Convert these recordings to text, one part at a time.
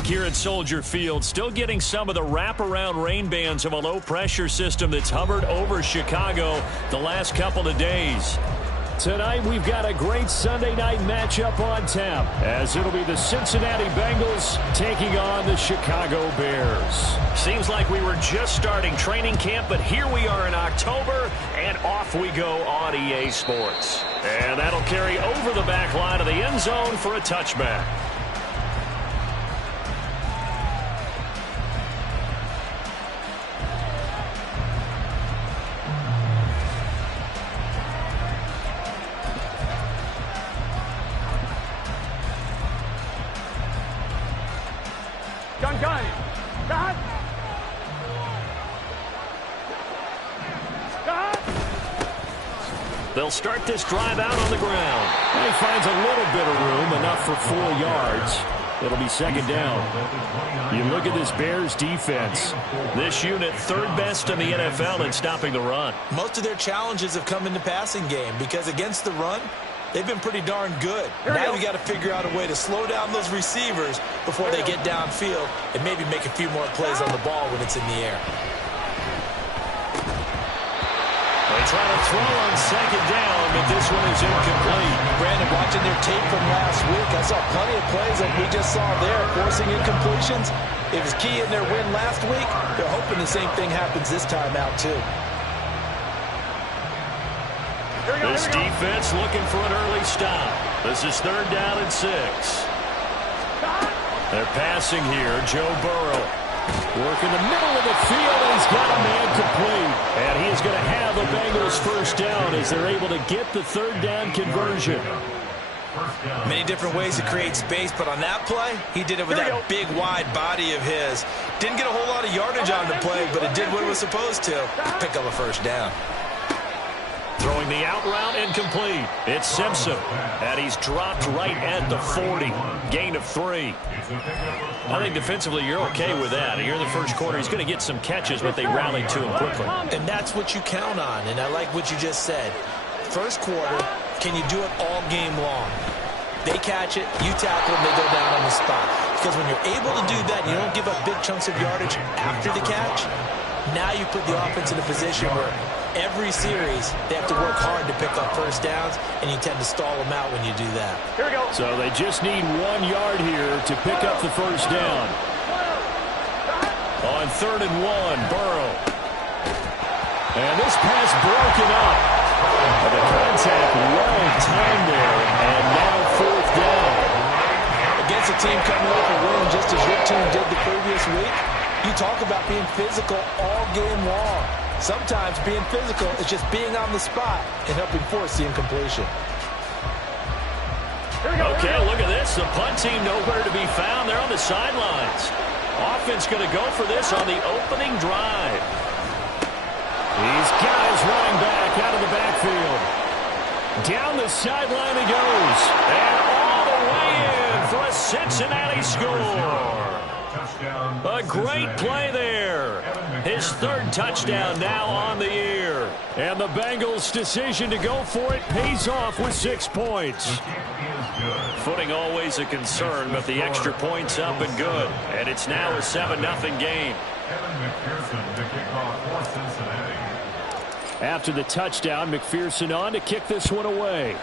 back here at Soldier Field, still getting some of the wraparound rain bands of a low-pressure system that's hovered over Chicago the last couple of days. Tonight, we've got a great Sunday night matchup on tap, as it'll be the Cincinnati Bengals taking on the Chicago Bears. Seems like we were just starting training camp, but here we are in October, and off we go on EA Sports. And that'll carry over the back line of the end zone for a touchback. They'll start this drive out on the ground. And he finds a little bit of room, enough for 4 yards. It'll be second down. You look at this Bears defense. This unit, third best in the NFL in stopping the run. Most of their challenges have come in the passing game because against the run, they've been pretty darn good. Now we got to figure out a way to slow down those receivers before they get downfield and maybe make a few more plays on the ball when it's in the air. They try to throw on second down, but this one is incomplete. Brandon, watching their tape from last week, I saw plenty of plays like we just saw there, forcing incompletions. It was key in their win last week. They're hoping the same thing happens this time out, too. This defense looking for an early stop. This is third down and 6. They're passing here. Joe Burrow. Work in the middle of the field, and he's got a man complete. And he is going to have the Bengals first down as they're able to get the third down conversion. Many different ways to create space, but on that play, he did it with that big, wide body of his. Didn't get a whole lot of yardage on the play, but it did what it was supposed to. Pick up a first down. Throwing the out route incomplete. It's Simpson. And he's dropped right at the 40. Gain of 3. I think defensively you're okay with that. Here in the first quarter, he's going to get some catches, but they rallied to him quickly. And that's what you count on, and I like what you just said. First quarter, can you do it all game long? They catch it, you tackle them, they go down on the spot. Because when you're able to do that, and you don't give up big chunks of yardage after the catch, now you put the offense in a position where every series they have to work hard to pick up first downs, and you tend to stall them out when you do that. Here we go. So they just need 1 yard here to pick up the first down. On 3rd and 1, Burrow. And this pass broken up. The contact well timed there, and now 4th down. Against a team coming off a win just as your team did the previous week, you talk about being physical all game long. Sometimes being physical is just being on the spot and helping force the incompletion. Okay, look at this. The punt team nowhere to be found. They're on the sidelines. Offense going to go for this on the opening drive. These guys running back out of the backfield. Down the sideline he goes. And all the way in for a Cincinnati score. A great play there. His 3rd touchdown now on the year. And the Bengals' decision to go for it pays off with 6 points. Footing always a concern, but the extra point's up and good. And it's now a 7-0 game. After the touchdown, McPherson on to kick this one away.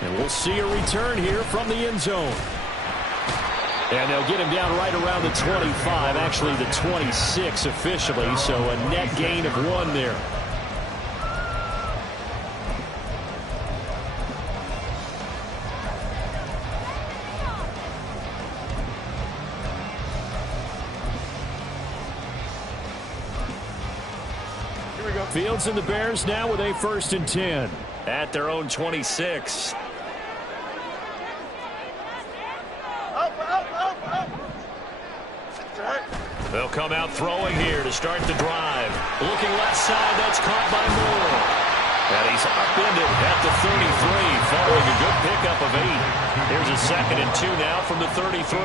And we'll see a return here from the end zone. And they'll get him down right around the 25, actually the 26 officially, so a net gain of 1 there. Here we go. Fields and the Bears now with a 1st and 10 at their own 26. They'll come out throwing here to start the drive. Looking left side, that's caught by Moore. And he's upended at the 33, following a good pickup of 8. Here's a 2nd and 2 now from the 33.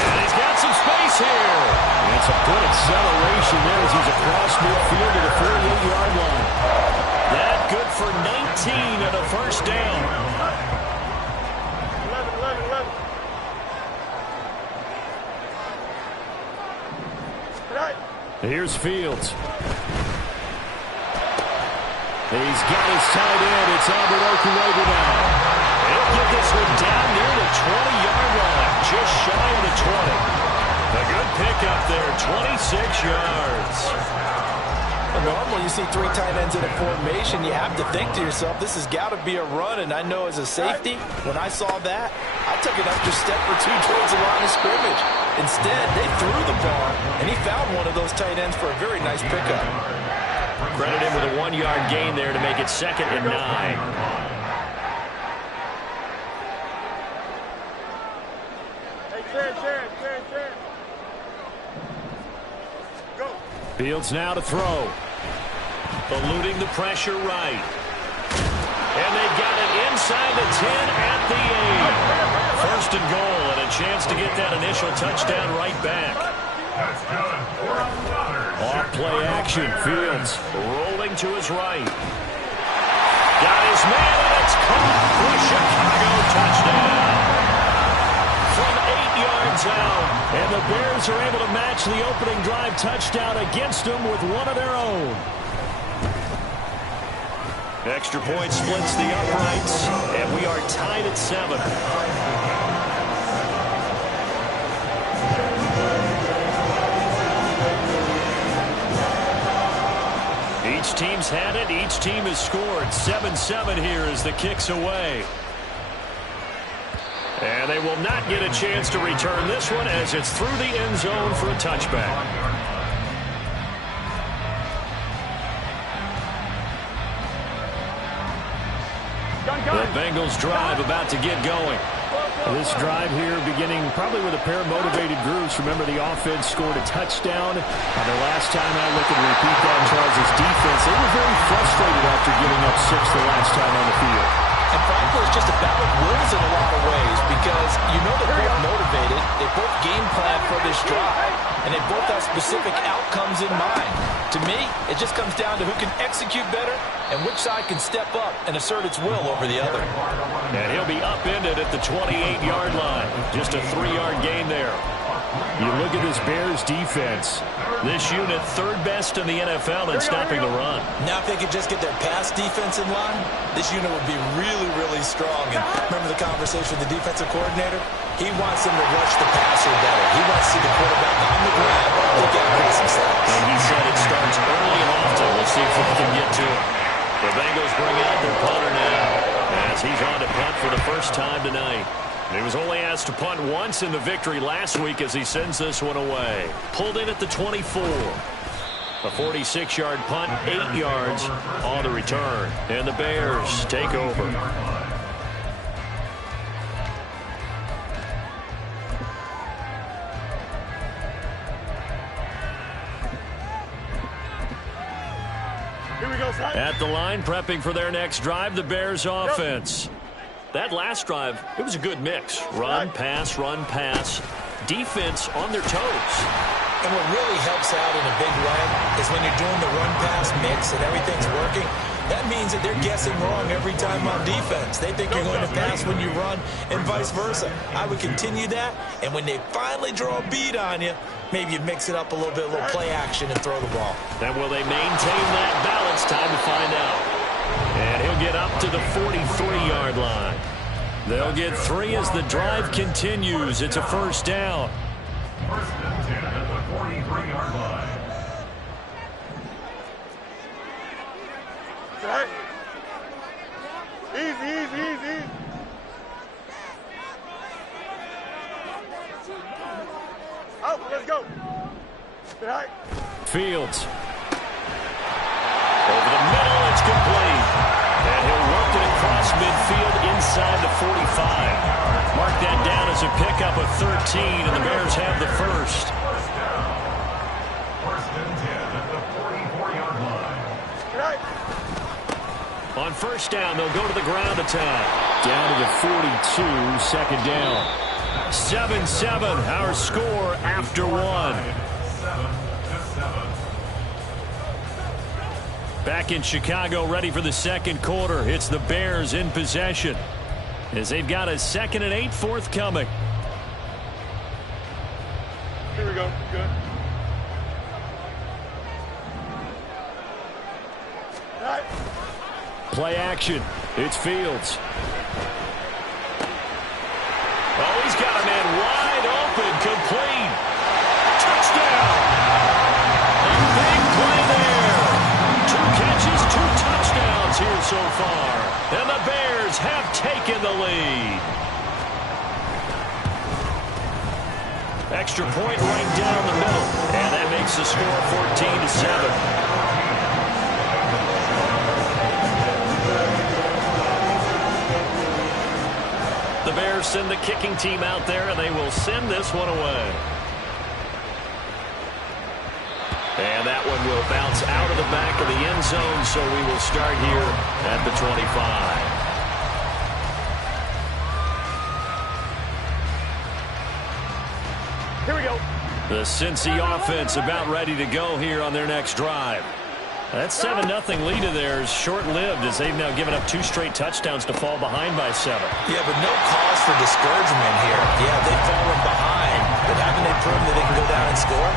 And he's got some space here. And it's a good acceleration there as he's across midfield to the 48-yard line. Here's Fields. He's got his tight end. It's Albert Okuegbunam now. He'll get this one down near the 20-yard line, just shy of the 20. A good pickup there, 26 yards. Well, normally you see three tight ends in a formation. You have to think to yourself, this has got to be a run. And I know as a safety, when I saw that, I took an extra step or two towards the line of scrimmage. Instead, they threw the ball, and he found one of those tight ends for a very nice pickup. Credit him with a 1-yard gain there to make it 2nd and 9. Fields now to throw. Eluding the pressure right. And they got it inside the 10 at the 8. 1st and goal and a chance to get that initial touchdown right back. Off play action. Fields rolling to his right. Got his man and it's caught for a Chicago touchdown. From 8 yards out. And the Bears are able to match the opening drive touchdown against them with one of their own. Extra point splits the uprights, and we are tied at 7. Each team's had it. Each team has scored. 7-7 here as the kick's away. And they will not get a chance to return this one as it's through the end zone for a touchback. The Bengals drive about to get going. This drive here beginning probably with a pair of motivated groups. Remember, the offense scored a touchdown. The last time I looked at repeat that, Charles' defense, they were very frustrated after giving up 6 the last time on the field. And frankly, it's just a battle of wills in a lot of ways because you know they're both motivated. They both game plan for this drive, and they both have specific outcomes in mind. To me, it just comes down to who can execute better and which side can step up and assert its will over the other. And he'll be upended at the 28-yard line. Just a 3-yard gain there. You look at this Bears defense. This unit 3rd best in the NFL in stopping the run. Now if they could just get their pass defense in line, this unit would be really, really strong. And remember the conversation with the defensive coordinator? He wants them to rush the passer better. He wants to see the quarterback on the ground to get some sacks. And he said it starts early and often. We'll see if we can get to it. The Bengals bring out their punter now as he's on to punt for the first time tonight. He was only asked to punt once in the victory last week as he sends this one away. Pulled in at the 24. A 46-yard punt, 8 yards on the return. And the Bears take over. At the line, prepping for their next drive, the Bears offense. That last drive, it was a good mix. Run, pass, defense on their toes. And what really helps out in a big way is when you're doing the run-pass mix and everything's working, that means that they're guessing wrong every time on defense. They think you're going to pass when you run and vice versa. I would continue that, and when they finally draw a bead on you, maybe you mix it up a little bit, a little play action and throw the ball. And will they maintain that balance? Time to find out. And he'll get up to the 43-yard line. They'll get 3 as the drive continues. It's a 1st down. 1st and 10 at the 43-yard line. Right. Easy. Oh, let's go. Right. Fields. Over the middle, it's complete. And he'll work it across midfield inside the 45. Mark that down as a pickup of 13, and the Bears have the 1st. 1st and 10 at the 44-yard line. Right. On 1st down, they'll go to the ground attack. Down to the 42, 2nd down. 7-7, our score after 1. 7-7. Back in Chicago, ready for the 2nd quarter. It's the Bears in possession as they've got a 2nd and 8 forthcoming. Here we go. Good. right. Play action. It's Fields. Oh, he's got a man wide open, complete. Touchdown. A big play there. 2 catches, 2 touchdowns here so far. And the Bears have taken the lead. Extra point right down the middle. And that makes the score 14-7. The Bears send the kicking team out there, and they will send this one away. And that one will bounce out of the back of the end zone, so we will start here at the 25. Here we go. The Cincy offense about ready to go here on their next drive. That 7-0 lead of theirs short-lived as they've now given up 2 straight touchdowns to fall behind by 7. Yeah, but no cause for discouragement here. Yeah, they've fallen behind, but haven't they proven that they can go down and score?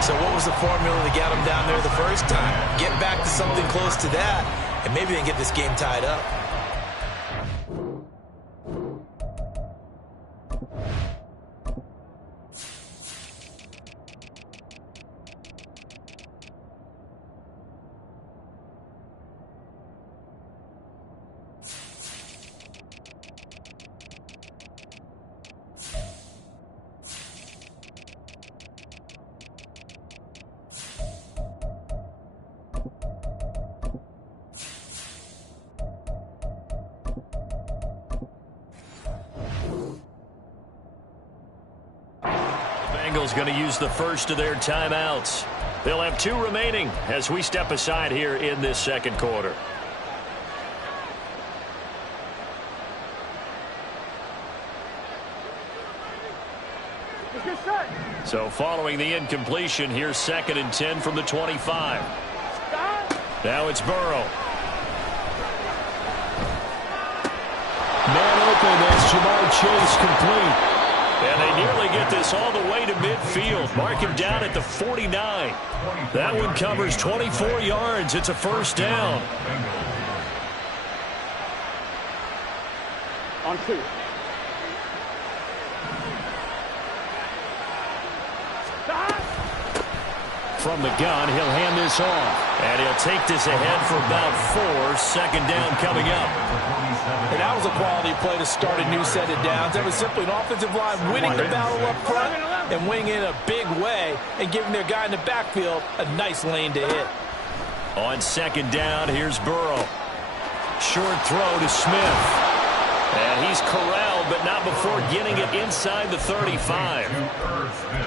So what was the formula to get them down there the first time? Get back to something close to that, and maybe they can get this game tied up. Bengals going to use the first of their timeouts. They'll have 2 remaining as we step aside here in this second quarter. Let's get set. So following the incompletion, here's 2nd and 10 from the 25. Now it's Burrow. Man open, that's Jamar Chase complete. And they nearly get this all the way to midfield. Mark him down at the 49. That one covers 24 yards. It's a first down. On 2. From the gun, he'll hand this off. And he'll take this ahead for about 4. Second down coming up. And that was a quality play to start a new set of downs. That was simply an offensive line winning the battle up front and winning in a big way and giving their guy in the backfield a nice lane to hit. On second down, here's Burrow. Short throw to Smith. And he's corralled, but not before getting it inside the 35.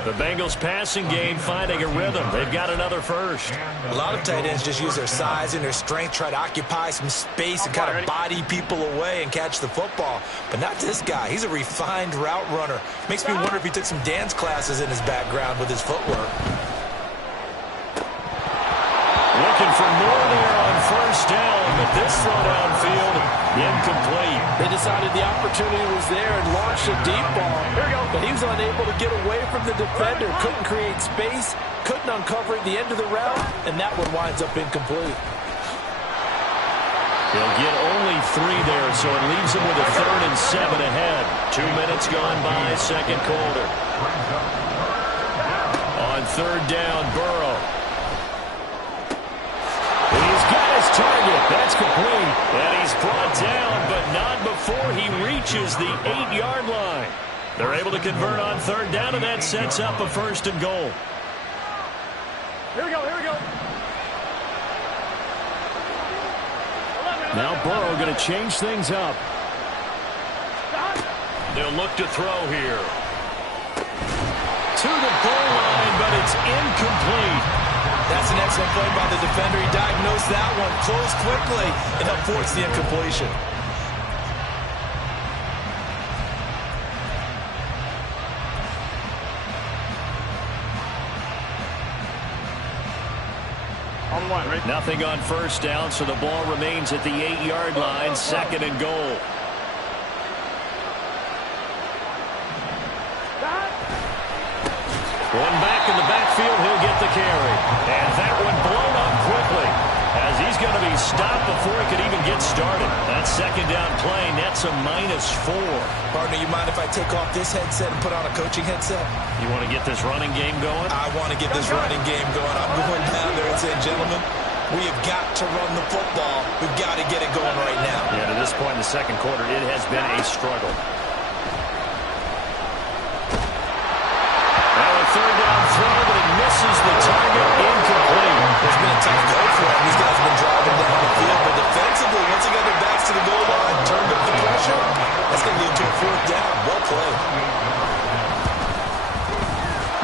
The Bengals passing game finding a rhythm. They've got another first. A lot of tight ends just use their size and their strength, try to occupy some space and kind of body people away and catch the football. But not this guy. He's a refined route runner. Makes me wonder if he took some dance classes in his background with his footwork. Looking for more there on first down, but this throw downfield, incomplete. They decided the opportunity was there and launched a deep ball. But he was unable to get away from the defender. Couldn't create space, couldn't uncover the end of the route, and that one winds up incomplete. He'll get only 3 there, so it leaves him with a 3rd and 7 ahead. 2 minutes gone by, second quarter. On third down, Burrow. He's got his target. That's complete. And he's brought down, but not before he reaches the 8-yard line. They're able to convert on third down, and that sets up a 1st and goal. Here we go, here we go. Now Burrow going to change things up. They'll look to throw here. To the goal line, but it's incomplete. That's an excellent play by the defender. He diagnosed that one, closed quickly, and helped force the incompletion. On 1, right? Nothing on first down, so the ball remains at the 8-yard line, 2nd and goal. One back in the backfield, he'll get the carry. And that one blown up quickly as he's he's going to be stopped before he could even get started. That second down play nets a -4. Partner, you mind if I take off this headset and put on a coaching headset? You want to get this running game going? I want to get this running game going. I'm going down there and saying, gentlemen, we have got to run the football. We've got to get it going right now. Yeah, to this point in the second quarter, it has been a struggle. Third down throw, but it misses the target, incomplete. It's been a tough go for him. These guys have been driving down the field, but defensively, once they got their backs to the goal line, turned up the pressure, that's going to lead to a fourth down. Well played.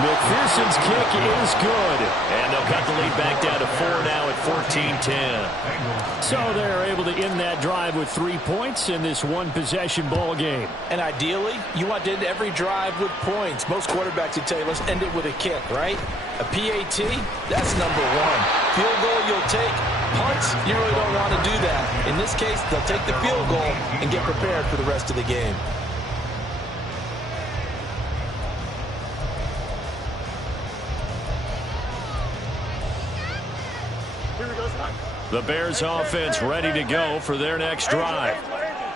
McPherson's kick is good. And they'll cut the lead back down to 4 now at 14-10. So they're able to end that drive with 3 points in this one-possession ball game. And ideally, you want to end every drive with points. Most quarterbacks would tell you, let's end it with a kick, right? A PAT, that's number one. Field goal, you'll take. Punts, you really don't want to do that. In this case, they'll take the field goal and get prepared for the rest of the game. The Bears offense ready to go for their next drive.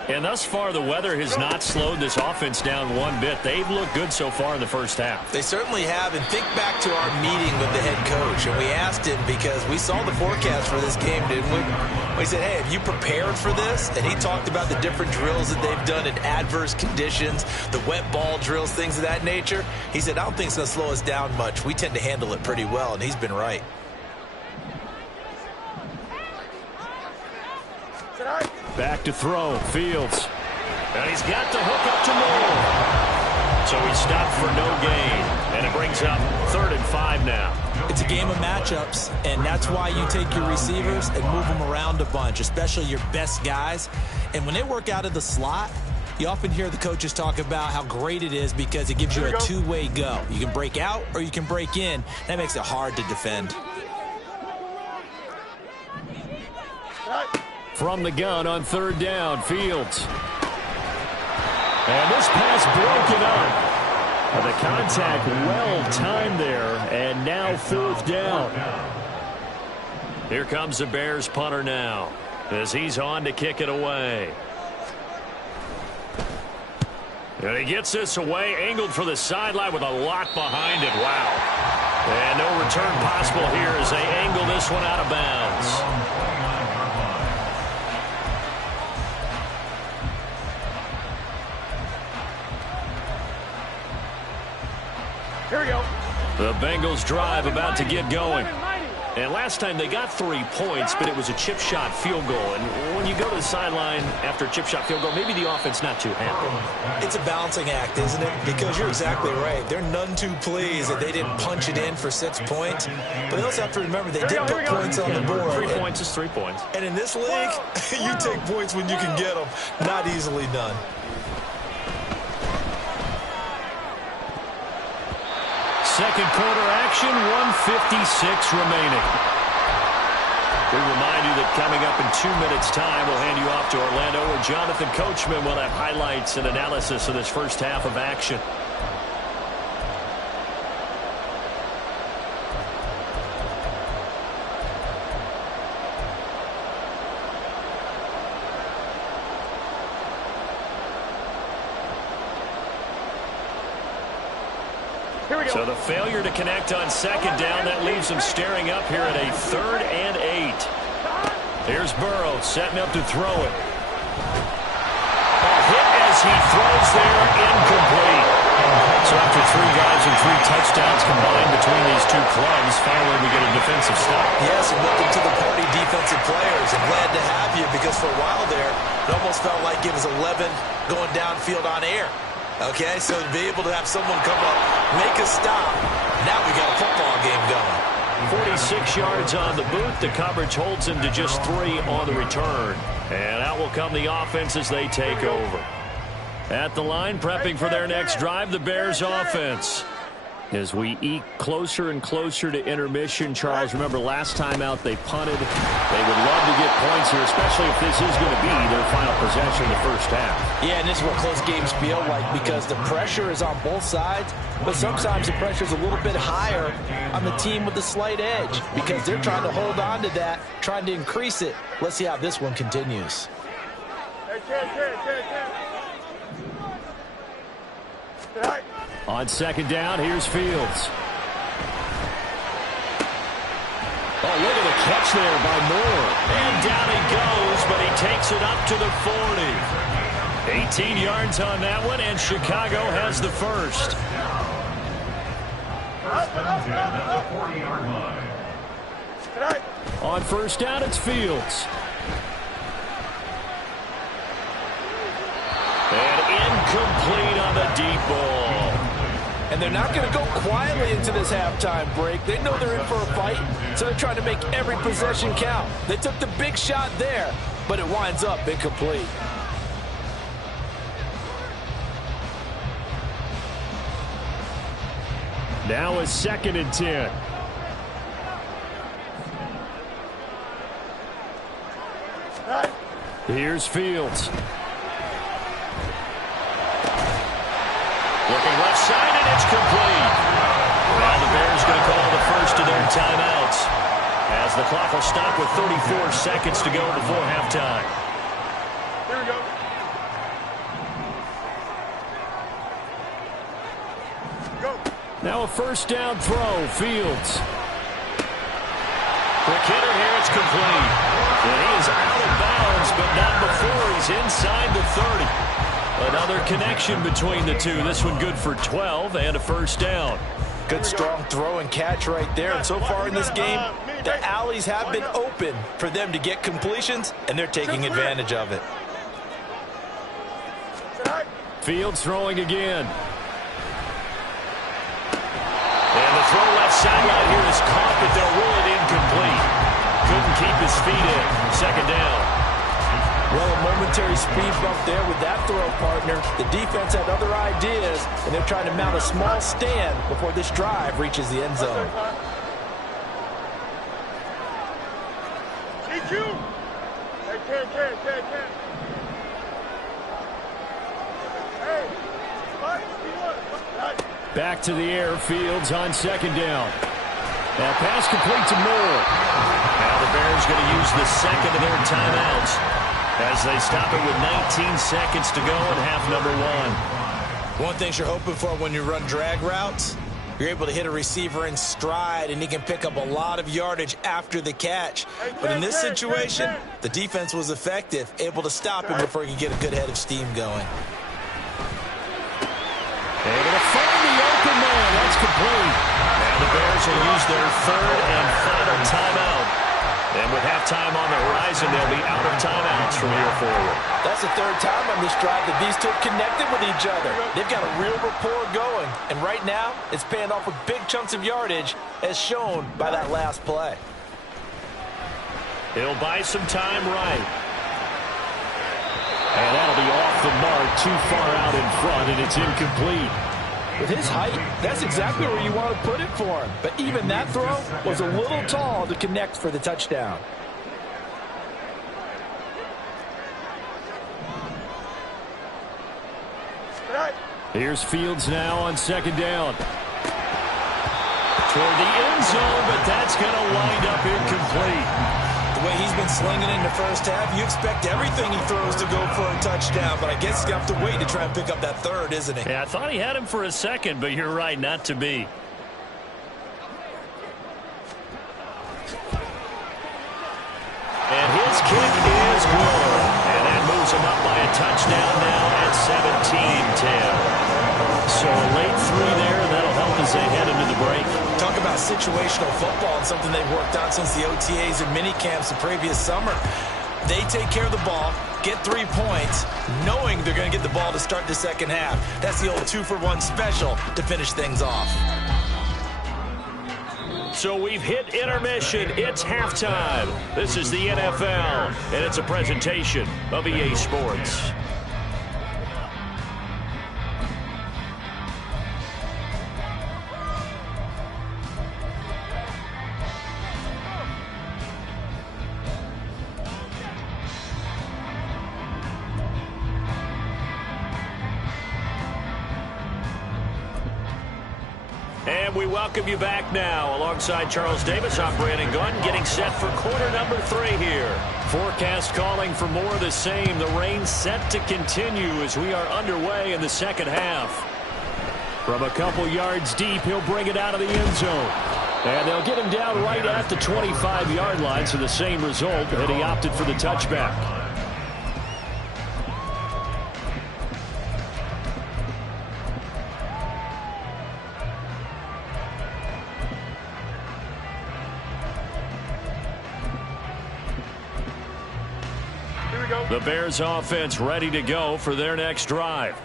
And thus far, the weather has not slowed this offense down one bit. They've looked good so far in the first half. They certainly have. And think back to our meeting with the head coach. And we asked him because we saw the forecast for this game, didn't we? We said, hey, have you prepared for this? And he talked about the different drills that they've done in adverse conditions, the wet ball drills, things of that nature. He said, I don't think it's going to slow us down much. We tend to handle it pretty well. And he's been right. Back to throw, Fields. And he's got the hook up to Moore. So he stopped for no gain. And it brings up 3rd and 5 now. It's a game of matchups, and that's why you take your receivers and move them around a bunch, especially your best guys. And when they work out of the slot, you often hear the coaches talk about how great it is because it gives you a two-way go. You can break out or you can break in. That makes it hard to defend. From the gun on 3rd down, Fields. And this pass broken up. The contact well timed there, and now 4th down. Here comes the Bears punter now as he's on to kick it away. And he gets this away, angled for the sideline with a lot behind it. Wow. And no return possible here as they angle this one out of bounds. Here we go. The Bengals drive about to get going. And last time they got 3 points, but it was a chip shot field goal. And when you go to the sideline after a chip shot field goal, maybe the offense not too happy. It's a balancing act, isn't it? Because you're exactly right. They're none too pleased that they didn't punch it in for 6 points. But they also have to remember they did put points on the board. 3 points is 3 points. And in this league, you take points when you can get them. Not easily done. Second quarter action, 1:56 remaining. We remind you that coming up in 2 minutes' time, we'll hand you off to Orlando, where Jonathan Coachman will have highlights and analysis of this first half of action. So the failure to connect on 2nd down, that leaves them staring up here at a 3rd and 8. Here's Burrow setting up to throw it. A hit as he throws there, incomplete. So after 3 drives and 3 touchdowns combined between these two clubs, finally we get a defensive stop. Yes, and welcome to the party, defensive players. I'm glad to have you because for a while there, it almost felt like it was 11 going downfield on air. Okay, so to be able to have someone come up, make a stop, now we got a football game going. 46 yards on the boot. The coverage holds him to just 3 on the return. And out will come the offense as they take over. At the line, prepping for their next drive, the Bears offense. As we eke closer and closer to intermission, Charles, remember last time out they punted. They would love to get points here, especially if this is going to be their final possession in the first half. Yeah, and this is what close games feel like because the pressure is on both sides, but sometimes the pressure is a little bit higher on the team with the slight edge because they're trying to hold on to that, trying to increase it. Let's see how this one continues. On second down, here's Fields. Oh, look at the catch there by Moore. And down he goes, but he takes it up to the 40. 18 yards on that one, and Chicago has the first. First and 10 at the 40-yard line. On first down, it's Fields. And incomplete on the deep ball. And they're not going to go quietly into this halftime break. They know they're in for a fight, so they're trying to make every possession count. They took the big shot there, but it winds up incomplete. Now a second and 10. Here's Fields. Looking left side, and it's complete. Now the Bears going to call the first of their timeouts as the clock will stop with 34 seconds to go before halftime. Here we go. Now a first down throw, Fields. Quick hitter here, it's complete. And he is out of bounds, but not before he's inside the 30. Another connection between the two. This one good for 12 and a first down. Good strong throw and catch right there. And so far in this game, the alleys have been open for them to get completions, and they're taking advantage of it. Fields throwing again. And the throw left sideline here is caught, but they'll rule it incomplete. Couldn't keep his feet in. Second down. Well, a momentary speed bump there with that throw, partner. The defense had other ideas, and they're trying to mount a small stand before this drive reaches the end zone. Back to the air, Fields on second down. That pass complete to Moore. Now the Bears going to use the second of their timeouts as they stop it with 19 seconds to go in half number one. One thing you're hoping for when you run drag routes, you're able to hit a receiver in stride, and he can pick up a lot of yardage after the catch. But in this situation, the defense was effective, able to stop him before he could get a good head of steam going. They're going to find the open man. That's complete. Now the Bears will use their third and final timeout. And with halftime on the horizon, they'll be out of timeouts from here forward. That's the third time on this drive that these two have connected with each other. They've got a real rapport going. And right now, it's paying off with big chunks of yardage, as shown by that last play. He'll buy some time right. And that'll be off the mark, too far out in front, and it's incomplete. With his height, that's exactly where you want to put it for him. But even that throw was a little tall to connect for the touchdown. Here's Fields now on second down. Toward the end zone, but that's going to wind up incomplete. The way he's been slinging in the first half, you expect everything he throws to go for a touchdown, but I guess he's going to have to wait to try and pick up that third, isn't he? Yeah, I thought he had him for a second, but you're right, not to be. And his kick is good. And that moves him up by a touchdown now at 17-10. So a late three there, and that'll help as they head into the break. Talk about situational football and something they've worked on since the OTAs and mini camps the previous summer. They take care of the ball, get 3 points, knowing they're going to get the ball to start the second half. That's the old 2-for-1 special to finish things off. So we've hit intermission. It's halftime. This is the NFL, and it's a presentation of EA Sports. we welcome you back now. Alongside Charles Davis, I'm Brandon Gunn, getting set for quarter number 3 here. Forecast calling for more of the same. The rain set to continue as we are underway in the second half. From a couple yards deep, he'll bring it out of the end zone. And they'll get him down right at the 25-yard line, so the same result, and he opted for the touchback. The Bears offense ready to go for their next drive.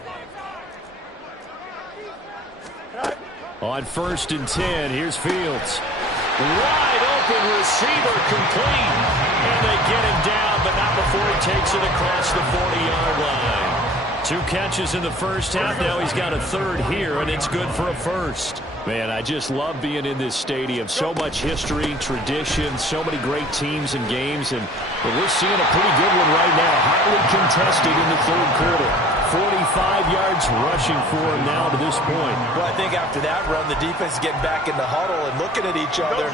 On 1st and 10, here's Fields. Wide open receiver complete. And they get him down, but not before he takes it across the 40-yard line. 2 catches in the first half. Now he's got a third here, and it's good for a first. Man, I just love being in this stadium. So much history, tradition, so many great teams and games. And we're seeing a pretty good one right now. Hotly contested in the third quarter. 45 yards rushing for him now to this point. Well, I think after that run, the defense is getting back in the huddle and looking at each other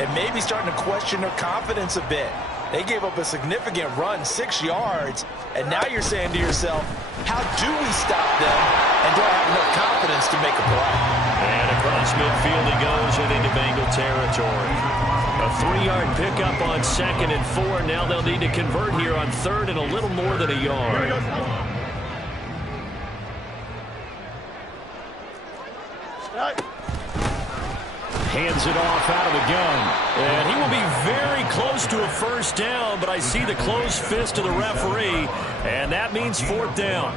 and maybe starting to question their confidence a bit. They gave up a significant run, 6 yards, and now you're saying to yourself, how do we stop them, and do I have enough confidence to make a play? And across midfield he goes and into Bengal territory. A 3-yard pickup on 2nd and 4. Now they'll need to convert here on 3rd and a little more than a yard. Hands it off out of the gun. And he will be very close to a first down, but I see the closed fist of the referee, and that means 4th down.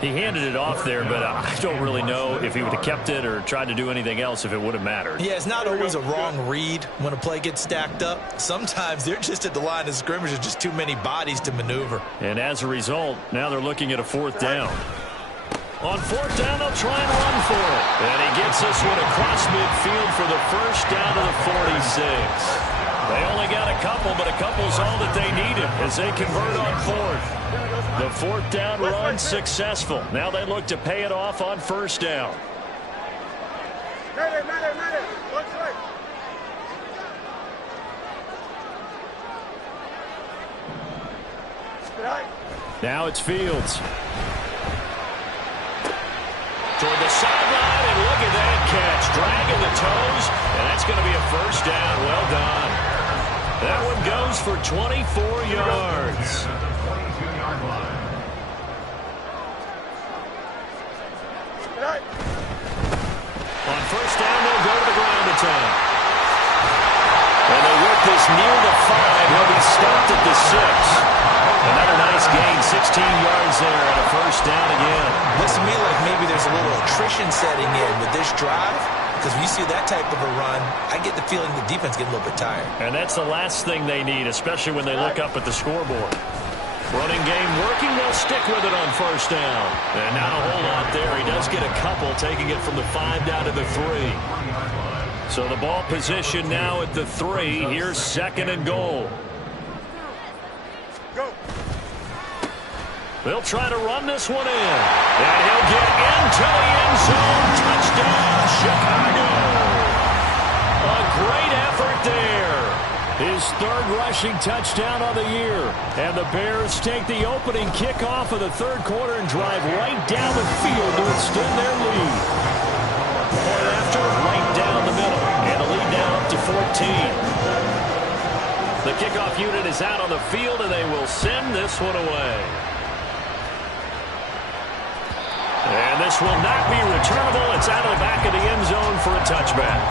He handed it off there, but I don't really know if he would have kept it or tried to do anything else if it would have mattered. Yeah, it's not always a wrong read when a play gets stacked up. Sometimes they're just at the line of scrimmage. There's just too many bodies to maneuver. And as a result, now they're looking at a 4th down. On 4th down, they'll try and run for it. And he gets this one across midfield for the first down to the 46. They only got a couple, but a couple's all that they needed as they convert on 4th. The 4th down run successful. Now they look to pay it off on 1st down. Now it's Fields. Toward the sideline, and look at that catch. Dragging the toes, and that's going to be a first down. Well done. That one goes for 24 yards. On 1st down, they'll go to the ground attack. And they whip this near the 5. He'll be stopped at the 6. Another nice gain, 16 yards there, and a first down again. Looks to me like maybe there's a little attrition setting in with this drive, because when you see that type of a run, I get the feeling the defense getting a little bit tired. And that's the last thing they need, especially when they look up at the scoreboard. Running game working, they'll stick with it on 1st down. And not a whole lot there. He does get a couple, taking it from the 5 down to the 3. So the ball position now at the 3. Here's 2nd and goal. They'll try to run this one in. And he'll get into the end zone. Touchdown, Chicago. A great effort there. His 3rd rushing touchdown of the year. And the Bears take the opening kickoff of the 3rd quarter and drive right down the field to extend their lead. Point after, right down the middle. And the lead now up to 14. The kickoff unit is out on the field, and they will send this one away. And this will not be returnable. It's out of the back of the end zone for a touchback.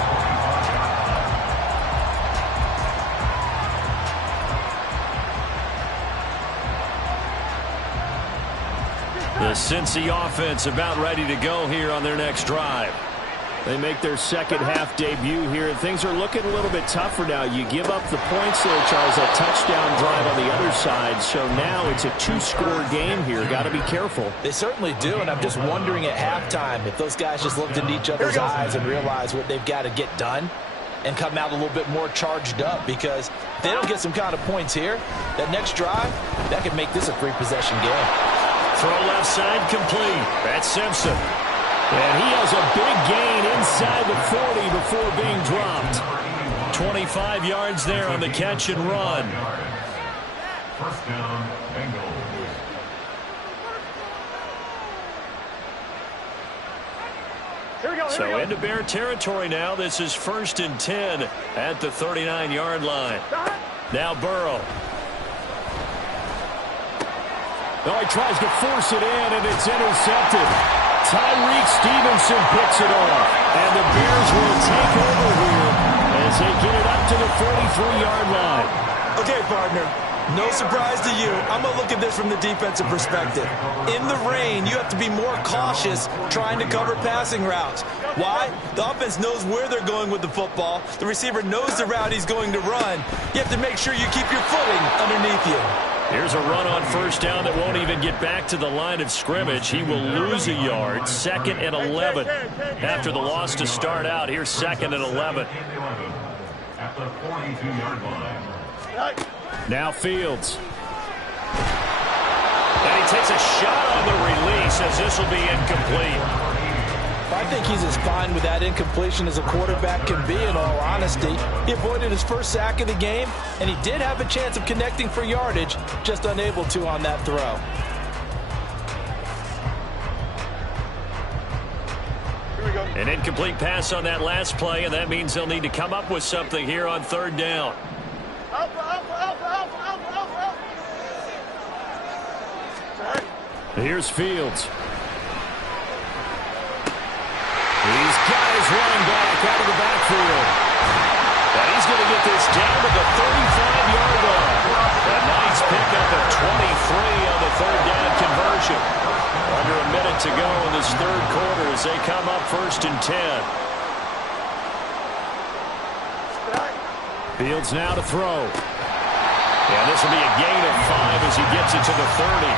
The Cincy offense about ready to go here on their next drive. They make their second half debut here, and things are looking a little bit tougher now. You give up the points there, Charles, that touchdown drive on the other side. So now it's a 2-score game here. Got to be careful. They certainly do, and I'm just wondering at halftime if those guys just looked into each other's eyes and realized what they've got to get done and come out a little bit more charged up, because if they don't get some kind of points here, that next drive, that could make this a 3-possession game. Throw left side complete. That's Simpson. And he has a big gain inside the 40 before being dropped. 25 yards there on the catch and run. First down, Bengals. So into Bear territory now. This is 1st and 10 at the 39-yard line. Now Burrow. Oh, he tries to force it in, and it's intercepted. Tyreek Stevenson picks it off. And the Bears will take over here as they get it up to the 43-yard line. Okay, partner. No surprise to you. I'm going to look at this from the defensive perspective. In the rain, you have to be more cautious trying to cover passing routes. Why? The offense knows where they're going with the football. The receiver knows the route he's going to run. You have to make sure you keep your footing underneath you. Here's a run on first down that won't even get back to the line of scrimmage. He will lose a yard. 2nd and 11. After the loss to start out, here's 2nd and 11. At the 42-yard line. Now Fields. And he takes a shot on the release as this will be incomplete. I think he's as fine with that incompletion as a quarterback can be, in all honesty. He avoided his first sack of the game, and he did have a chance of connecting for yardage, just unable to on that throw. An incomplete pass on that last play, and that means they'll need to come up with something here on 3rd down. Here's Fields. These guys running back out of the backfield. And he's going to get this down to the 35-yard line. A nice pickup of 23 on the 3rd down conversion. Under a minute to go in this 3rd quarter as they come up 1st and 10. Fields now to throw. And this will be a gain of 5 as he gets it to the 30.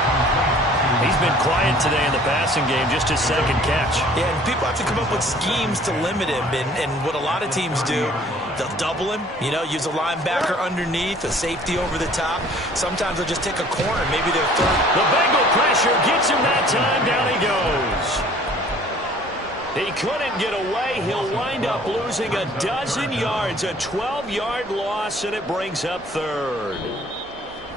He's been quiet today in the passing game, just his 2nd catch. Yeah, and people have to come up with schemes to limit him. And what a lot of teams do, they'll double him, use a linebacker underneath, a safety over the top. Sometimes they'll just take a corner, maybe their 3rd. The Bengal pressure gets him that time. Down he goes. He couldn't get away. He'll wind up losing a dozen yards, a 12-yard loss, and it brings up 3rd.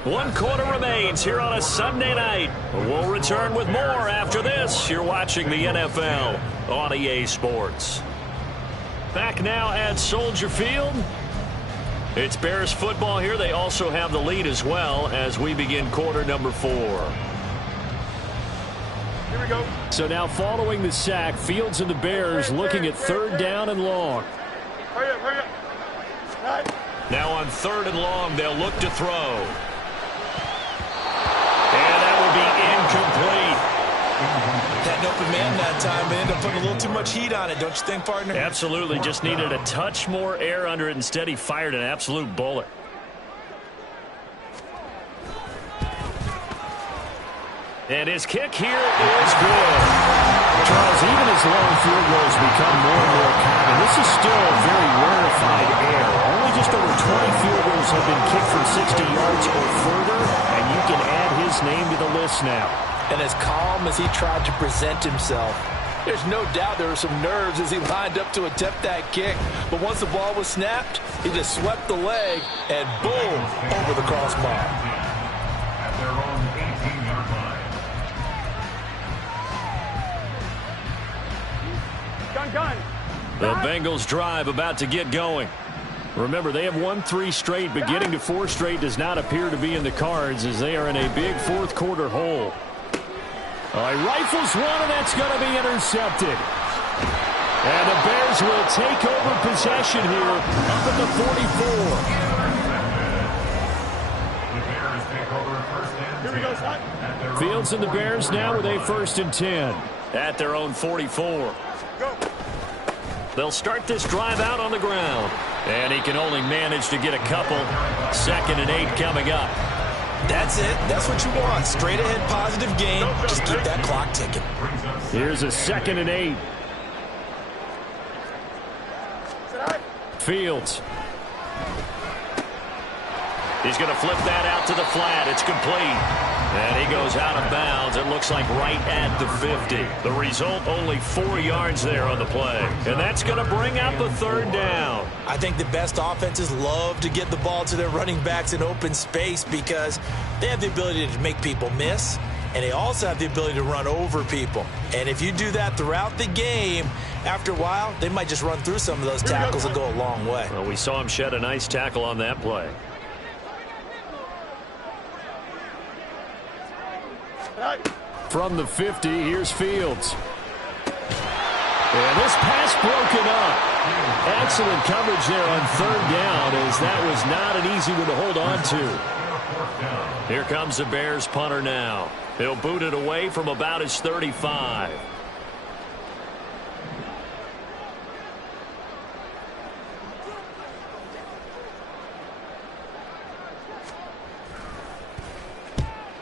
1 quarter remains here on a Sunday night. We'll return with more after this. You're watching the NFL on EA Sports. Back now at Soldier Field. It's Bears football here. They also have the lead as well as we begin quarter number 4. Here we go. So now following the sack, Fields and the Bears looking at 3rd down and long. Hurry up, hurry up. Right. Now on 3rd and long, they'll look to throw. And that will be incomplete. Had an open man that time. They ended up putting a little too much heat on it, don't you think, partner? Absolutely. Just needed a touch more air under it. Instead, he fired an absolute bullet. And his kick here is good. Charles, even as long field goals become more and more common, this is still very rarefied air. Only just over 20 field goals have been kicked from 60 yards or further, and you can add his name to the list now. And as calm as he tried to present himself, there's no doubt there were some nerves as he lined up to attempt that kick. But once the ball was snapped, he just swept the leg and boom, over the crossbar. At their own 18-yard line. Gun. The Bengals drive about to get going. Remember, they have won 3 straight, but getting to 4 straight does not appear to be in the cards as they are in a big 4th quarter hole. He rifles one, and that's going to be intercepted. And the Bears will take over possession here up at the 44. The Bears take over 1st and 10. Here we go, son. Fields and the Bears now with a 1st and 10 at their own 44. Go. They'll start this drive out on the ground. And he can only manage to get a couple. 2nd and 8 coming up. That's it. That's what you want. Straight ahead positive game. Just keep that clock ticking. Here's a 2nd and 8. Fields. He's going to flip that out to the flat. It's complete. And he goes out of bounds. It looks like right at the 50. The result, only 4 yards there on the play. And that's going to bring out the third down. I think the best offenses love to get the ball to their running backs in open space because they have the ability to make people miss, and they also have the ability to run over people. And if you do that throughout the game, after a while, they might just run through some of those tackles and go a long way. Well, we saw him shed a nice tackle on that play. From the 50, here's Fields. And this pass broken up. Excellent coverage there on third down, as that was not an easy one to hold on to. Here comes the Bears punter now. He'll boot it away from about his 35.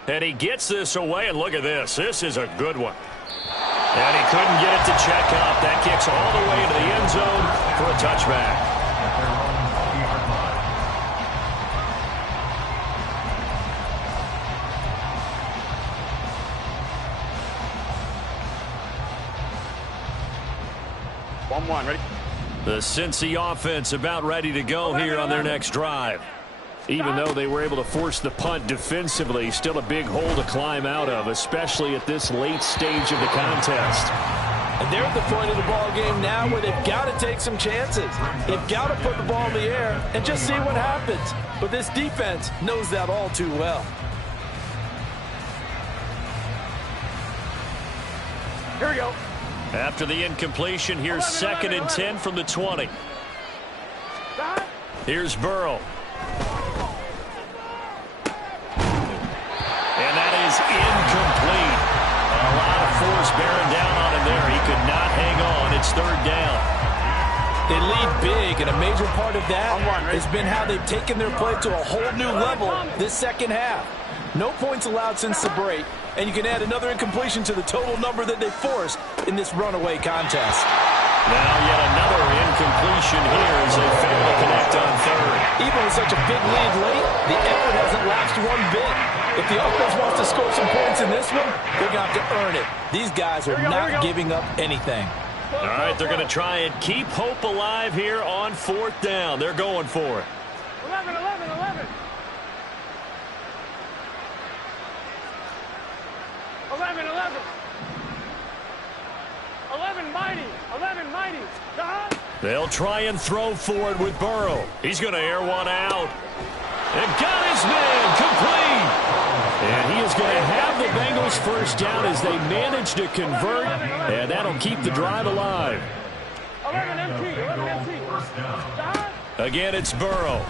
And he gets this away, and look at this. This is a good one. And he couldn't get it to check up. That kicks all the way into the end zone for a touchback. Ready? The Cincy offense about ready to go here on their next drive. Even though they were able to force the punt defensively, still a big hole to climb out of, especially at this late stage of the contest. And they're at the point of the ball game now where they've got to take some chances. They've got to put the ball in the air and just see what happens. But this defense knows that all too well. Here we go. After the incompletion, here's 2nd and 10 from the 20. Here's Burrow. And that is incomplete. A lot of force bearing down on him there. He could not hang on. It's third down. They lead big, and a major part of that has been how they've taken their play to a whole new level this second half. No points allowed since the break, and you can add another incompletion to the total number that they forced in this runaway contest. Now yet another incompletion here as they fail to connect on third. Even with such a big lead late, the effort hasn't lapsed one bit. If the offense wants to score some points in this one, they're going to have to earn it. These guys are not giving up anything. All right, they're going to try and keep hope alive here on 4th down. They're going for it. 11. 11 mighty. They'll try and throw for it with Burrow. He's going to air one out. And got his man complete. And he is going to have the Bengals first down as they manage to convert. And that'll keep the drive alive. 11 MT. Again, it's Burrow.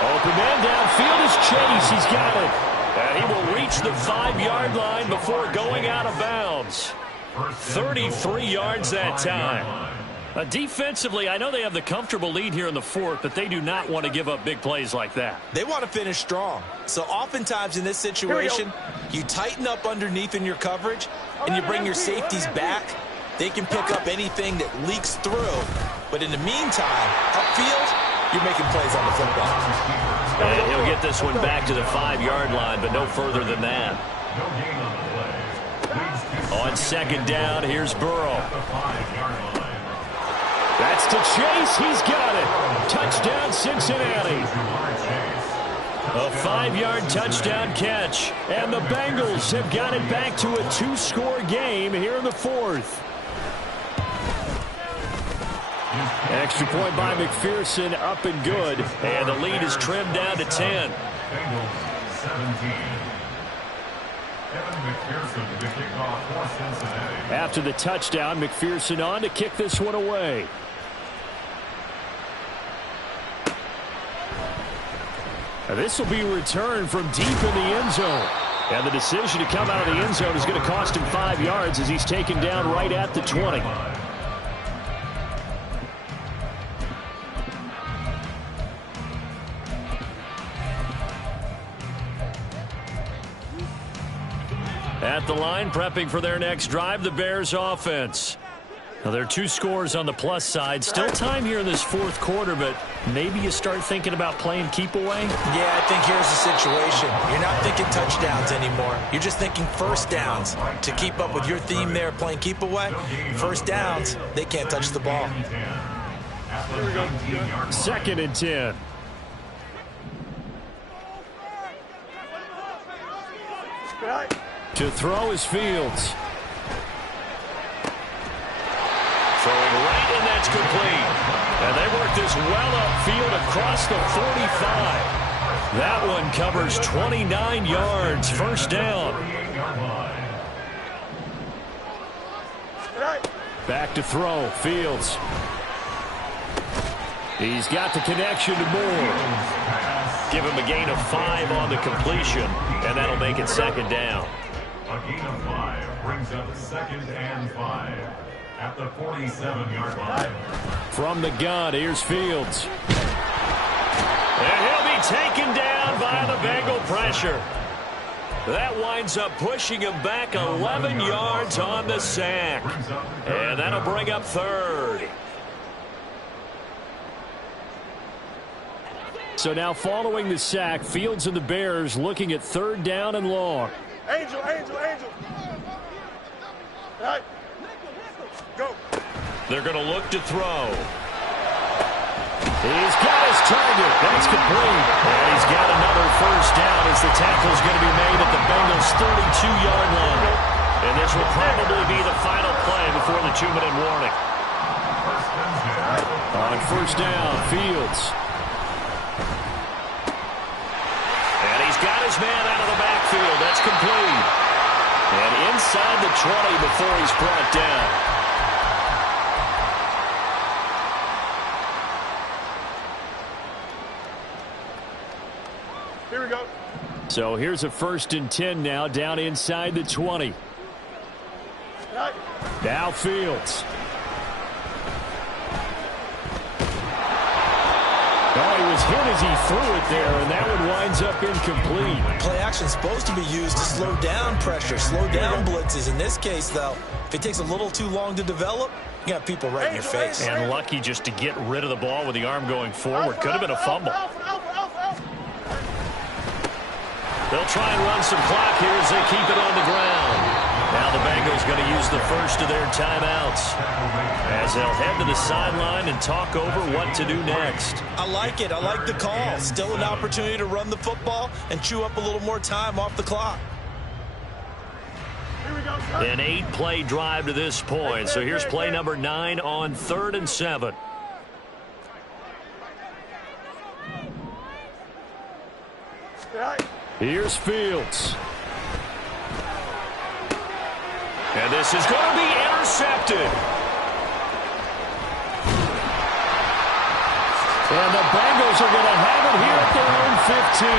Open man downfield is Chase. He's got it. And he will reach the 5-yard line before going out of bounds. 33 yards that time. Defensively, I know they have the comfortable lead here in the 4th, but they do not want to give up big plays like that. They want to finish strong. So oftentimes in this situation, you tighten up underneath in your coverage, and you bring your safeties back. They can pick up anything that leaks through. But in the meantime, upfield, you're making plays on the football. And he'll get this one back to the 5-yard line, but no further than that. On 2nd down, here's Burrow. That's to Chase. He's got it. Touchdown, Cincinnati. A 5-yard touchdown catch. And the Bengals have got it back to a 2-score game here in the 4th. Extra point by McPherson, up and good. And the lead is trimmed down to 10. After the touchdown, McPherson on to kick this one away. Now this will be a return from deep in the end zone. And the decision to come out of the end zone is going to cost him 5 yards as he's taken down right at the 20. At the line, prepping for their next drive, the Bears offense. Well, there are two scores on the plus side. Still time here in this fourth quarter, but maybe you start thinking about playing keep away? Yeah, I think here's the situation. You're not thinking touchdowns anymore. You're just thinking first downs. To keep up with your theme there, playing keep away, first downs, they can't touch the ball. 2nd and 10. To throw is Fields. Throwing right, and that's complete. And they work this well upfield across the 45. That one covers 29 yards. First down. Back to throw. Fields. He's got the connection to Moore. Give him a gain of 5 on the completion, and that'll make it 2nd down. A gain of 5 brings up 2nd and 5 at the 47-yard line. From the gun, here's Fields. And he'll be taken down by the Bengal pressure. That winds up pushing him back 11 yards on the sack. And that'll bring up 3rd. So now following the sack, Fields and the Bears looking at 3rd down and long. Angel. Right. Go. They're going to look to throw. He's got his target. That's complete. And he's got another first down as the tackle's going to be made at the Bengals' 32-yard line. And this will probably be the final play before the 2-minute warning. On first down, Fields. And he's got his man out of the backfield. That's complete. And inside the 20 before he's brought down. Here we go. So here's a 1st and 10 now, down inside the 20. Right. Now Fields. Oh, he was hit as he threw it there, and that one winds up incomplete. Play action's supposed to be used to slow down pressure, slow down blitzes. In this case, though, if it takes a little too long to develop, you got people right in your face. And lucky just to get rid of the ball with the arm going forward. Could have been a fumble. They'll try and run some clock here as they keep it on the ground. Now the Bengals going to use the first of their timeouts as they'll head to the sideline and talk over what to do next. I like it. I like the call. Still an opportunity to run the football and chew up a little more time off the clock. Here we go. An 8-play drive to this point. So here's play number 9 on 3rd and 7. Right. Here's Fields. And this is going to be intercepted. And the Bengals are going to have it here at their own 15.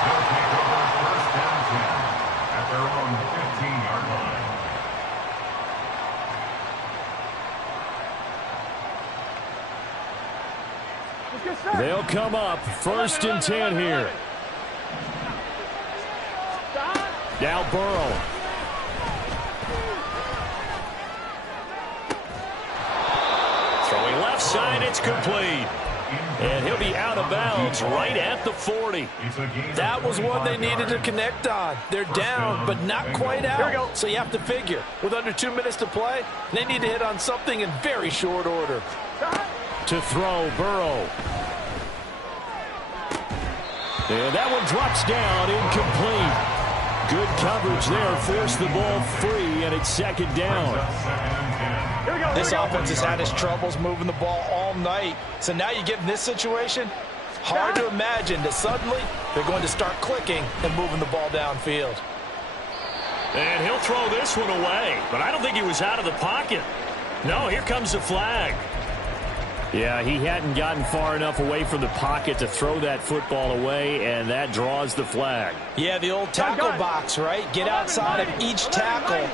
They'll take over 1st and 10 at their own 15-yard line. Let's get set. They'll come up 1st and 10 here. Now Burrow. Throwing left side, it's complete. And he'll be out of bounds right at the 40. That was one they needed to connect on. They're down, but not quite out. So you have to figure, with under 2 minutes to play, they need to hit on something in very short order. To throw, Burrow. And that one drops down, incomplete. Good coverage there, forced the ball free, and it's 2nd down. This offense has had its troubles moving the ball all night. So now you get in this situation, hard to imagine that suddenly they're going to start clicking and moving the ball downfield. And he'll throw this one away, but I don't think he was out of the pocket. No, here comes the flag. Yeah, he hadn't gotten far enough away from the pocket to throw that football away, and that draws the flag. Yeah, the old tackle box, right? Get outside of each tackle,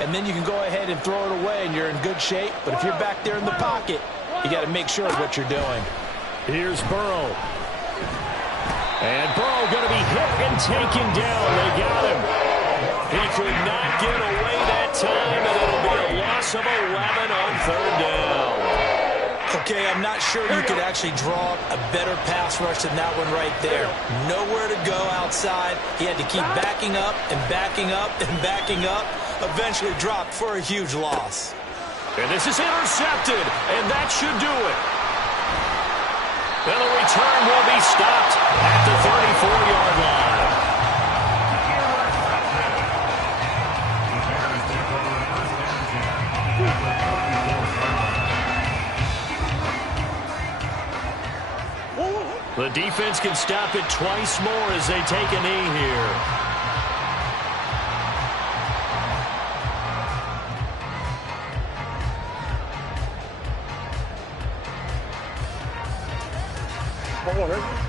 and then you can go ahead and throw it away, and you're in good shape. But if you're back there in the pocket, you got to make sure of what you're doing. Here's Burrow. And Burrow going to be hit and taken down. They got him. He could not get away that time, and it'll be a loss of 11 on third down. Okay, I'm not sure you could actually draw a better pass rush than that one right there. Nowhere to go outside. He had to keep backing up and backing up and backing up. Eventually dropped for a huge loss. And this is intercepted, and that should do it. And the return will be stopped at the 34-yard line. The defense can stop it twice more as they take a knee here. Hold on,